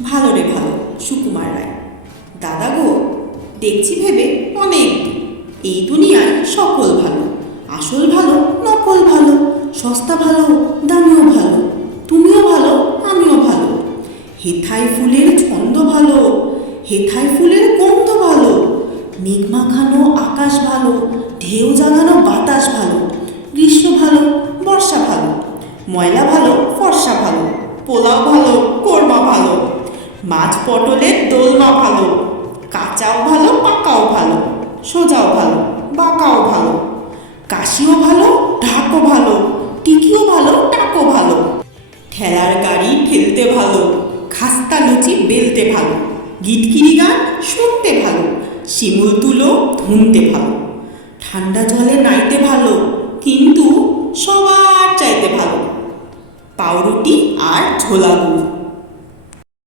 ভালো রে ভালো, সুকুমার রায়। দাদা গো, দেখছি ভেবে অনেক এই দুনিয়ায় সকল ভালো, আসল ভালো, নকল ভালো, সস্তা ভালো, দামিও ভালো, তুমিও ভালো, আমিও ভালো। হেথায় ফুলের ছন্দ ভালো, হেথায় ফুলের গন্ধ ভালো মেঘ মাখানো আকাশ ভালো, ঢেউ জাগানো বাতাস ভালো, গ্রীষ্ম ভালো, বর্ষা ভালো, ময়লা ভালো, ফর্সা ভালো, পোলাও ভালো, কোরমা ভালো মাছ পটলের দোলমা ভালো, কাঁচাও ভালো, পাকাও ভালো, সোজাও ভালো, বাঁকাও ভালো। কাশিও ভালো, ঢাকও ভালো, টিকিও ভালো, টাকও ভালো। ঠেলার গাড়ি ঠেলতে ভালো, খাস্তা লুচি বেলতে ভালো, গিটকিরি গান শুনতে ভালো, শিমুল তুলো ধুনতে ভালো। ঠান্ডা জলে নাইতে ভালো, কিন্তু সবার চাইতে ভালো। পাউরুটি আর ঝোলা গুড়